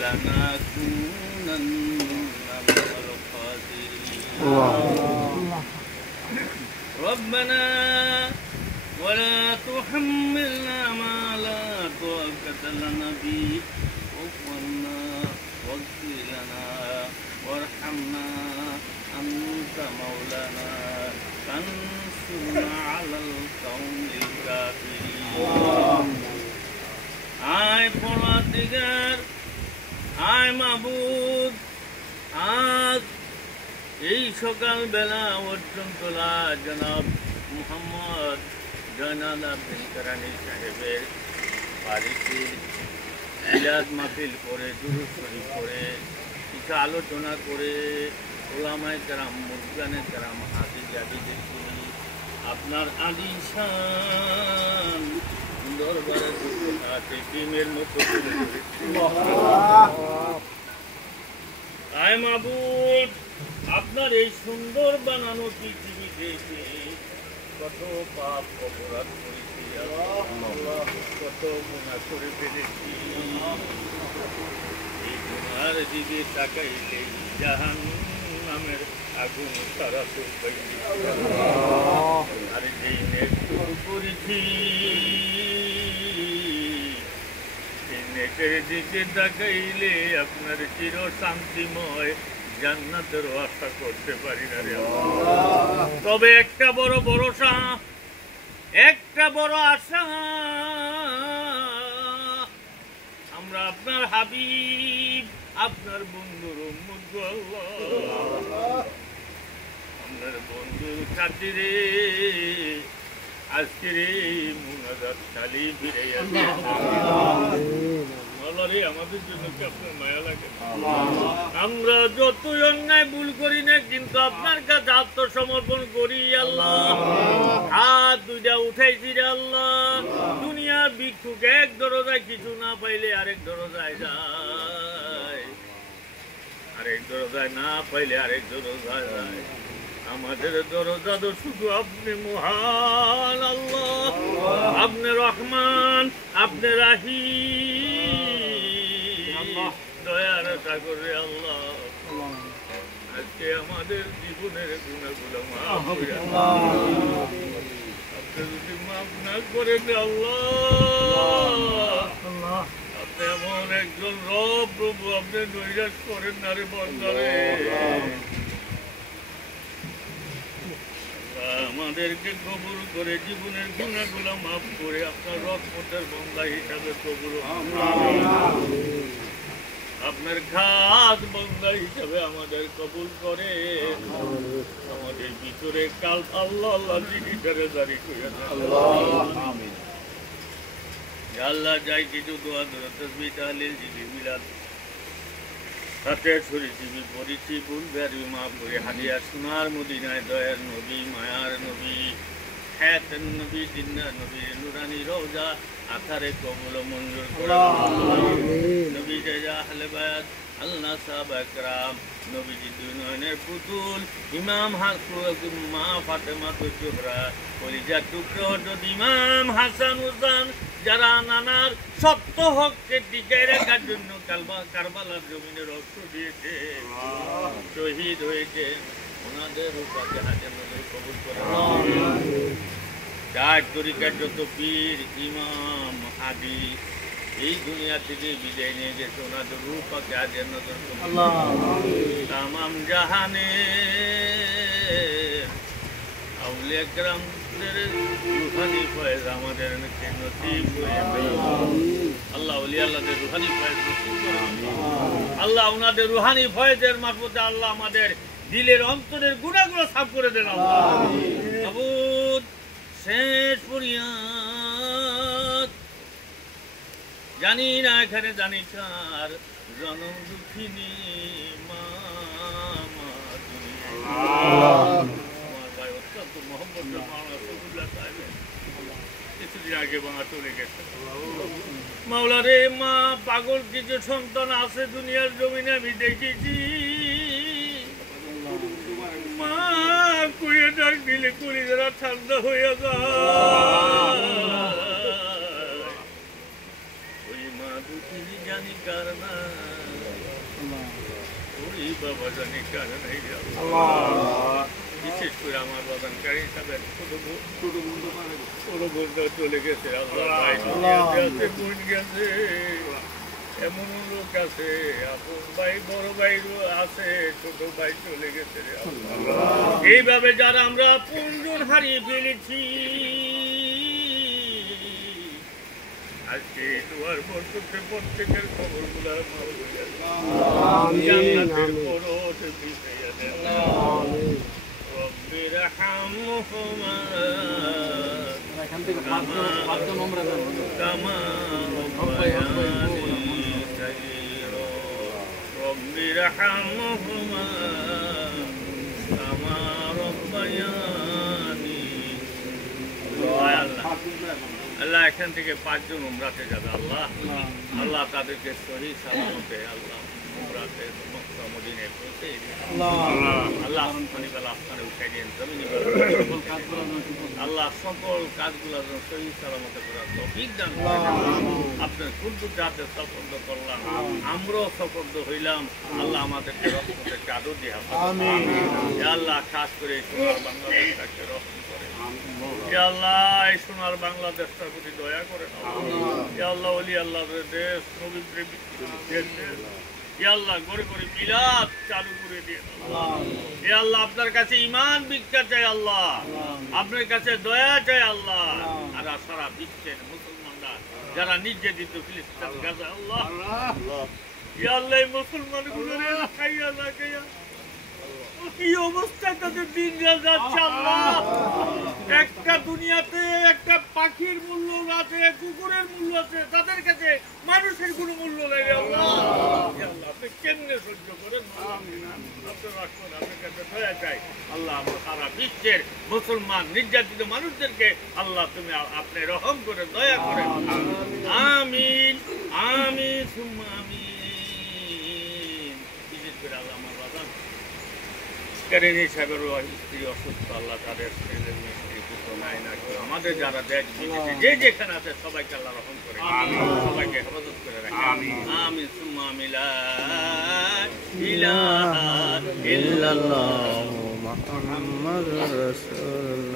لنكونن من الخاسرين ربنا ولا تحملنا ما لا طاقة لنا به واعف عنا واغفر لنا وارحمنا أنت مولانا فانصرنا على القوم الكافرين আয় পরওয়ারদিগার, আয় মাবুদ, আজ এই সকালবেলা অর্জনতলা জনাব মুহাম্মদ জয়নাল আবদিন কারানি সাহেবের বাড়িতে মিলাদ মাহফিল করে দুরূদ শরীফ করে কিছু আলোচনা করে ওলামায়ে কেরাম মুরব্বিয়ানে কেরাম হাজি জাবিদেরকে আপনার আলিশান দরবারে দুটো ডিমের মতো আয় মাবুদ, আপনার এই সুন্দর বানানো পৃথিবী দেখে কত পাপ অপরাধ করেছি, কত গুনাহ করে ফেলেছি। এই গুনার দিকে তাকাইলে জাহান্নামের আগুন তারা তো আর যেই নেক করেছি নেকের দিকে তাকাইলে আপনার চির শান্তিময় জান্নাতের আশা করতে পারি না রে। তবে একটা বড় ভরসা, একটা বড় আশা, আমরা আপনার হাবিব, আপনার বন্ধুর উম্মত গো আল্লাহ, আপনার বন্ধুর খাতিরে আজকের এই মুনাজাত খালি ফিরে আসে। আমাদের জন্য কি আপনার মায়া লাগে? আমরা যতই অন্যায় ভুল করি না, কিন্তু আপনার কাছে আত্মসমর্পণ করি আল্লাহ। হাত দুইটা উঠাইছি রে আল্লাহ। দুনিয়ার ভিক্ষুক এক দরজায় কিছু না পাইলে আরেক দরজায় যায়, আরেক দরজায় না পাইলে আরেক দরজায় যায়। আমাদের দরজা তো শুধু আপনি মহান আল্লাহ, আপনি রহমান, আপনি রাহিম, দয়ার সাগর আল্লাহ। আজকে আমাদের জীবনের গুণাগুলো মাফ করে, আপনি যদি মাফ না করেন আল্লাহ, আপনি এমন একজন রব প্রভু, আপনি নৈরাশ করেন না রে বন্দারে। আমাদেরকে কবুল করে জীবনের গুনাহগুলো মাফ করে আপনার রহমতের বান্দা হিসাবে কবুল, আপনার খাস বান্দা হিসাবে আমাদের কবুল করে। আমাদের ভিতরে কাল আল্লাহ আল্লাহ জিকিরে জারি করে আল্লাহ যাই কিছু দোয়া দোয়া তাসবিহ তাহলিল জিকির মিলাদ সাথে ছড়িয়েছি পড়েছি, ভুল ভ্যারি মাফ করে হাদিয়া সোনার মদিনায় দয়ার নবী, মায়ার নবী, হায়াতের নবী, জিন্নার নবী, নুরানি রওজা আকারে কবুল মঞ্জুর করে। নবী জাযা আহলে বায়াত আল্লাহ সাহাবা একরাম, নবীজি দুই নয়নের পুতুল ইমাম হাসান, মা ফাতেমা তো জোহরা, কলিজার টুকরো হযরত ইমাম হাসান হুসাইন, যারা নানার সত্য হককে টিকায় রাখার জন্য কারবালার জমিনে রক্ত দিয়েছে, শহীদ হয়েছে, ওনাদের উপাকে হাজার নজর কবুল করে। চার তরিকার যত পীর ইমাম হাদি এই দুনিয়া থেকে বিদায় নিয়ে গেছে, ওনাদের রূপাকে হাজার নজর তামাম জাহানে আউলিয়া কেরামদের রুহানি ফয়েজ আমাদের নসিব করে আল্লাহ। ওলিয়া আল্লাহদের রুহানি ফয়েজ নসিব করে আল্লাহ। ওনাদের রুহানি ফয়েজের মারফতে আল্লাহ আমাদের দিলের অন্তরের গুনাহগুলো সাফ করে দেন আল্লাহ। মাবুদ, শেষ ফরিয়াদ, জানি না এখানে জানি কার, জনম দুঃখিনী মা কিছুদিন আগে বাংলা চলে গেছে। মাওলা রে, মা পাগল কিছু সন্তান আছে দুনিয়ার জমিনে আমি দেখেছি। মা কুয়ে ডাক দিলে কলিজারা ঠান্ডা হয়ে যায়। ওই মা তিনি জানি কার না ওই বাবা জানি কার নাই রে আল্লাহ। বিশেষ করে আমার বাগান কারি সাহেবের ছোট বোনটা চলে গেছে আল্লাহ, ভাই গেছে, বোন গেছে, এমন লোক আছে, আপন ভাই বড় ভাই আছে, ছোট ভাই চলে গেছে রে আল্লাহ। এইভাবে যারা আমরা আপনজন হারিয়ে ফেলেছি, আজকে দুয়ার বরকতে প্রত্যেকের খবর গুলা জান্নাতের পরশ বিছাইয়া দেন। রব্বির হামহুমা কামা রব্বায়ানি সগীরা। রব্বির হামহুমা কামা রব্বায়ানি। আল্লাহ এখান থেকে 5 জন উমরাতে যাবে আল্লাহ, আল্লাহ তাদেরকে সহি সালামতে আল্লাহ উমরাতে মক্কা মদিনায় পৌঁছে আল্লাহ আসমানে উঠাই দিন, জমিনে আল্লাহ সকল কাজগুলো সহি সালামতে করার তৌফিক দান করেন। আপনার কুদ্দুস জাতে সফর্দ করলাম, আমরাও সফর্দ হইলাম, আল্লাহ আমাদেরকে রহমতের চাদর দিয়ে আমিন। আল্লাহ খাস করে সোনার বাংলাদেশটাকে রহমত করেন। আল্লাহ এই সোনার বাংলাদেশটার প্রতি দয়া করেন আল্লাহ। ওলি আল্লাহর দেশ, নবী প্রেমিক দেশ, আল্লাহ ঘরে ঘরে মিলাদ চালু করে দিয়ে আল্লাহ। আপনার কাছে ঈমান ভিক্ষা চাই আল্লাহ, আপনার কাছে দয়া চাই আল্লাহ। আর সারা বিশ্বের মুসলমানরা যারা নির্যাতিত ফিলিস্তিন গাজা আল্লাহ, আল্লাহ এই মুসলমান গুলোর খাইয়া না খাইয়া কি অবস্থায় তাদের দিন যাচ্ছে আল্লাহ। একটা দুনিয়াতে একটা পাখির মূল্য আছে, কুকুরের মূল্য আছে, তাদের কাছে মানুষের কোনো মূল্য নেই আল্লাহ। আপনি কেমনে সহ্য করেন? আপনার কাছে দয়া চাই আল্লাহ। সারা বিশ্বের মুসলমান নির্যাতিত মানুষদেরকে আল্লাহ তুমি আপনি রহম করে দয়া করেন। আমিন আমিন সুম্মা আমিন। বিশেষ করে আল্লাহ আমার বাবা কারিনী সাহেবের স্ত্রী অসুস্থ, আল্লাহ তাদের ছেলে স্ত্রী পুত্র নাই না কেউ, আমাদের যারা দেশ যে যেখানে আছে সবাইকে আল্লাহ রহম করে, সবাইকে হেফাজত করে রাখে। আমিন সুম্মা আমিন। লা ইলাহা ইল্লাল্লাহু মুহাম্মাদুর রাসূলুল্লাহ।